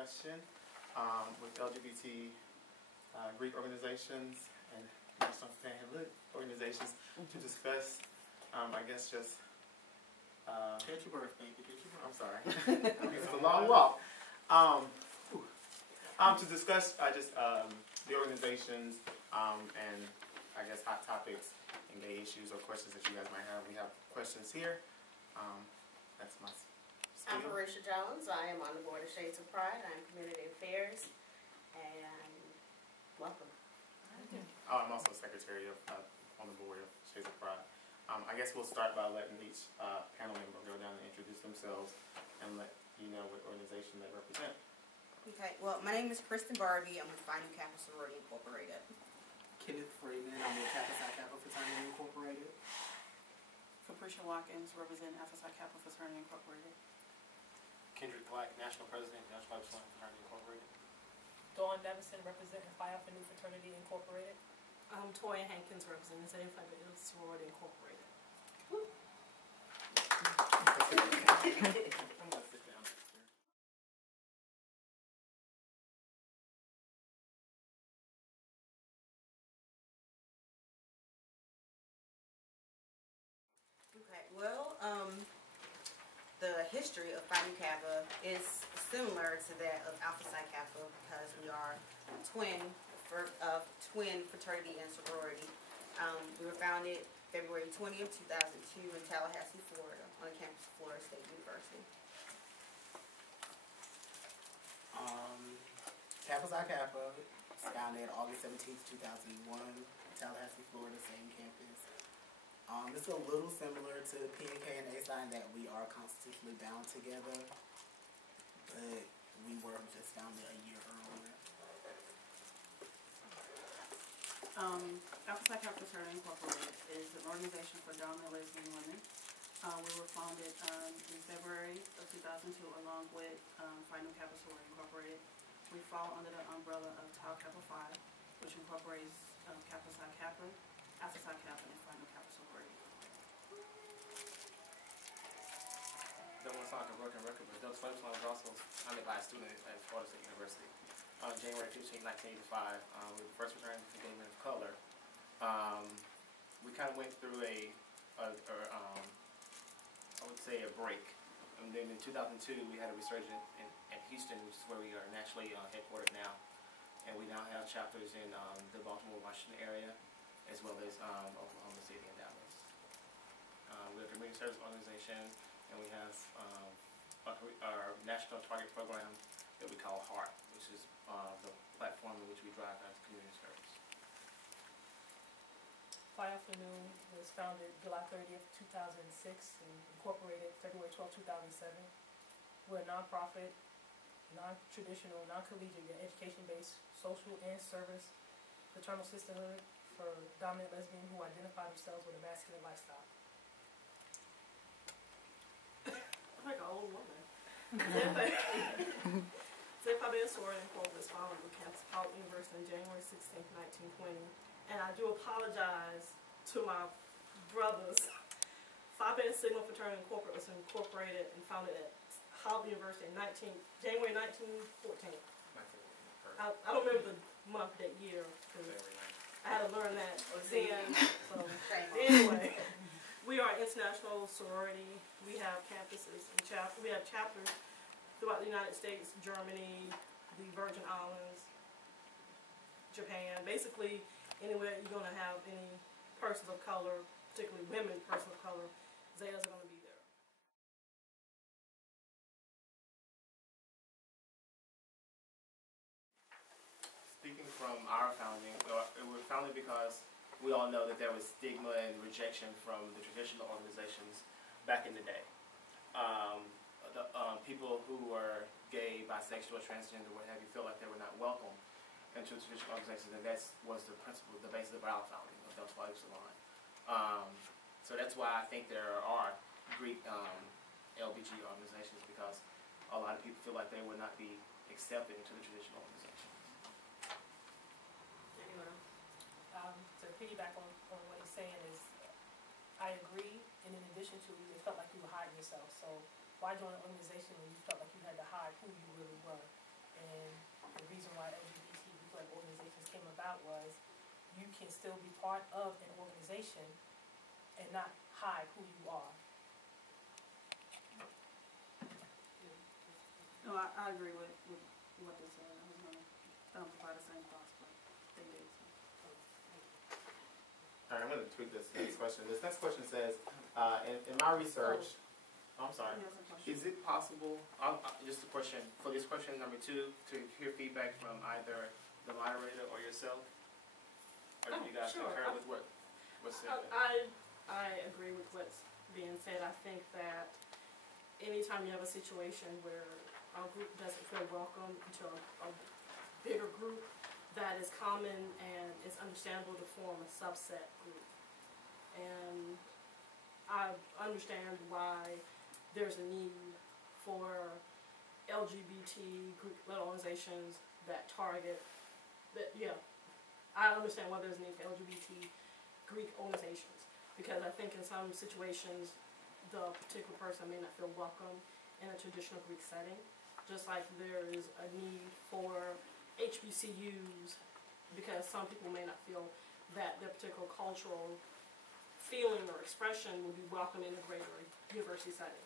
discussion with LGBT Greek organizations and national fan organizations to discuss, I guess, just. Catch your birth, baby. I'm sorry. It's a long walk. To discuss just the organizations and I guess hot topics and gay issues or questions that you guys might have. We have questions here. That's my spiel. I'm Marisha Jones. I am on the board of Shades of Pride. I'm Community Affairs, and welcome. I'm also secretary of on the board of Shades of Pride. I guess we'll start by letting each panel member go down and introduce themselves and let you know what organization they represent. Okay, well, my name is Kristen Barbie. I'm with Kappa Sorority Incorporated. Kenneth Freeman. I'm with Kappa Fraternity Incorporated. Capricia Watkins, represent Alpha Psi Kappa Fraternity Incorporated. Kendrick Black, National President, National Upsilon Fraternity Incorporated. Dawn Nevison, representing Phi Alpha Nu Fraternity Incorporated. I'm Toya Hankins, representing Zeta Sorority Incorporated. I'm going to sit down. Okay, well, the history of Phi Nu Kappa is similar to that of Alpha Psi Kappa because we are twin fraternity and sorority. We were founded February 20th, 2002 in Tallahassee, Florida, on the campus of Florida State University. Kappa Psi Kappa was founded August 17th, 2001, Tallahassee, Florida, same campus. It's a little similar to PNK and ASI in that we are constitutionally bound together, but we were just founded a year earlier. Alpha Psi Kappa Fraternity Incorporated is an organization for dominant lesbian women. We were founded in February of 2002 along with Phi Nu Kappa Sorority Incorporated. We fall under the umbrella of Tau Kappa Phi, which incorporates Kappa Psi Kappa, Alpha Psi Kappa, and Phi Nu Kappa Sorority. Don't want to sound like a broken record, but Doug Upsilon was also founded by a student at Florida State University. On January 15, 1985, we were the first fraternity for gay men of color. We kind of went through I would say a break. And then in 2002, we had a resurgence in Houston, which is where we are naturally headquartered now. And we now have chapters in the Baltimore, Washington area, as well as Oklahoma City and Dallas. We're a community service organization, and we have our national target program that we call HEART, which is the platform in which we drive our community service. Phi Alpha Nu was founded July 30th, 2006 and incorporated February 12, 2007. We're a non-profit, non-traditional, non-collegiate, yet education-based social and service fraternal sisterhood for dominant lesbians who identify themselves with a masculine lifestyle. I'm like an old woman. Zeta Sorority Incorporated was founded on campus of Howard University on January 16, 1920. And I do apologize to my brothers. Phi Beta Sigma Fraternity Incorporated was incorporated and founded at Howard University in January 1914. I don't remember the month, that year, because I had to learn that then. So anyway, we are an international sorority. We have campuses and we have chapters throughout the United States, Germany, the Virgin Islands, Japan. Basically, anywhere you're going to have any persons of color, particularly women persons of color, Zetas are going to be there. Speaking from our founding, it was founded because we all know that there was stigma and rejection from the traditional organizations back in the day. People who were gay, bisexual, transgender, what have you, feel like they were not welcome into the traditional organizations, and that was the principle, the basis of our founding of Delta Phi Upsilon. So that's why I think there are Greek LBG organizations, because a lot of people feel like they would not be accepted into the traditional organizations. Anyone else? To piggyback on what he's saying is, I agree, and in addition to, it felt like you were hiding yourself. So why join an organization when you felt like you had to hide who you really were? And the reason why LGBT organizations came about was you can still be part of an organization and not hide who you are. No, I agree with what they said. I was gonna provide the same thoughts, but they did. All right, I'm going to tweak this next question. This next question says, in my research, I'm sorry. Is it possible, just a question, for this question number 2, to hear feedback from either the moderator or yourself? Or do you guys Sure. concur with what's said? I agree with what's being said. I think that anytime you have a situation where a group doesn't feel welcome into a bigger group, that is common and it's understandable to form a subset group. And I understand why there's a need for LGBT group organizations that target, I understand why there's a need for LGBT Greek organizations, because I think in some situations the particular person may not feel welcome in a traditional Greek setting, just like there is a need for HBCUs, because some people may not feel that their particular cultural feeling or expression will be welcome in a greater university setting.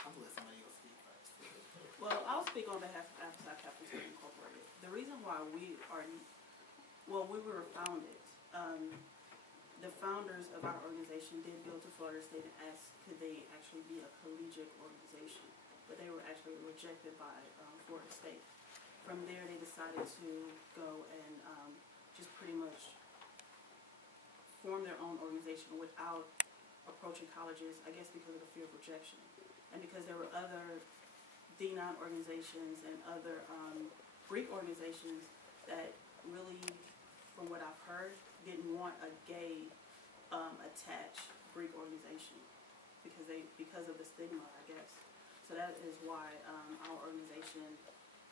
I'm gonna let somebody else speak first. Well, I'll speak on behalf of Upsilon Kappa Incorporated. The reason why we were founded, the founders of our organization did go to Florida State and ask could they actually be a collegiate organization, but they were actually rejected by Florida State. From there, they decided to go and just pretty much form their own organization without approaching colleges, I guess because of the fear of rejection. And because there were other D9 organizations and other Greek organizations that really, from what I've heard, didn't want a gay attached Greek organization because of the stigma, I guess. So that is why our organization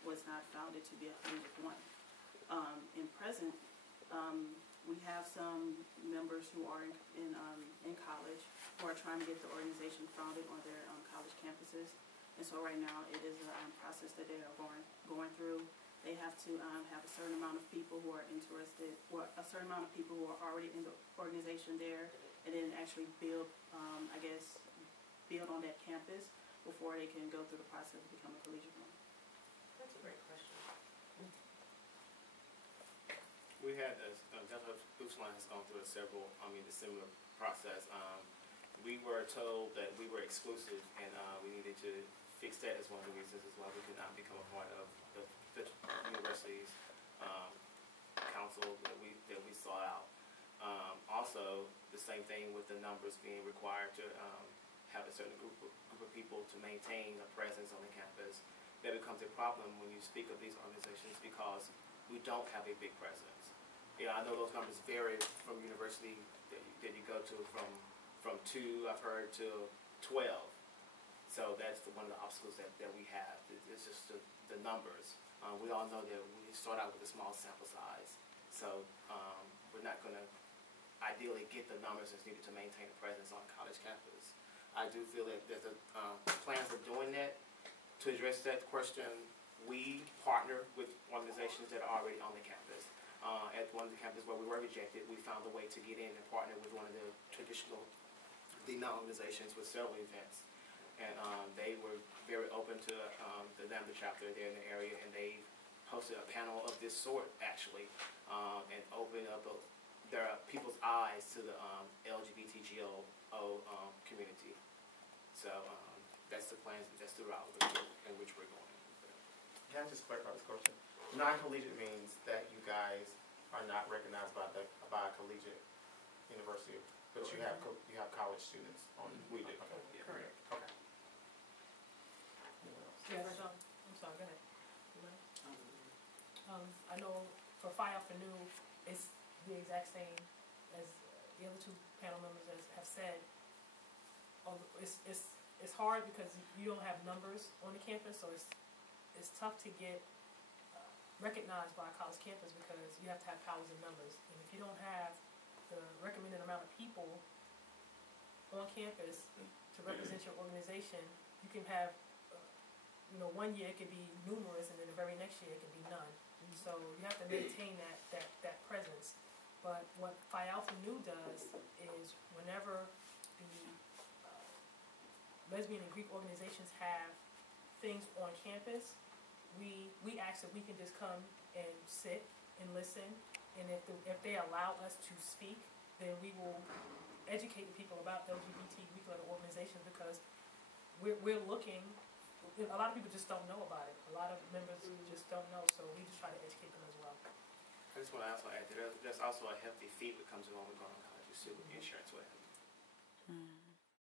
was not founded to be a collegiate one. In present, we have some members who are in college who are trying to get the organization founded on their college campuses. And so right now it is a process that they are going through. They have to have a certain amount of people who are interested, or a certain amount of people who are already in the organization there, and then actually build on that campus before they can go through the process to become a collegiate one. That's a great question. We had, Delta Upsilon has gone through a similar process. We were told that we were exclusive, and we needed to fix that as one of the reasons as well. We could not become a part of the university's council that we sought out. Also, the same thing with the numbers being required to have a certain group of people to maintain a presence on the campus. That becomes a problem when you speak of these organizations because we don't have a big presence. Yeah, I know those numbers vary from university that you go to from 2, I've heard, to 12. So that's one of the obstacles that we have. It's just the numbers. We all know that we start out with a small sample size. So we're not going to ideally get the numbers that's needed to maintain a presence on college campus. I do feel that there's plans of doing that. To address that question, we partner with organizations that are already on the campus. At one of the campuses where we were rejected, we found a way to get in and partner with one of the traditional D9 organizations with several events. And they were very open to the Lambda chapter there in the area, and they hosted a panel of this sort, actually, and opened up their people's eyes to the LGBTGO community. So that's the plans, that's the route in which we're going. Can I just clarify this question? Non-collegiate means that you guys are not recognized by a collegiate university, but you have college students on. We do. Okay. Yeah. Correct. Okay. Yes, I'm sorry, go ahead. I know for Phi Alpha Nu, it's the exact same as the other two panel members have said. It's it's hard because you don't have numbers on the campus, so it's tough to get recognized by a college campus because you have to have powers and numbers. And if you don't have the recommended amount of people on campus to represent your organization, you can have, 1 year it could be numerous, and then the very next year it could be none. So you have to maintain that presence. But what Phi Alpha Nu does is whenever the lesbian and Greek organizations have things on campus, we ask if we can just come and sit and listen, and if they allow us to speak, then we will educate the people about LGBT Greek-led organizations, because we're looking. A lot of people just don't know about it. A lot of members just don't know, so we just try to educate them as well. I just want to also add that there's also a healthy fee that comes along with going on college too, with insurance, what have you.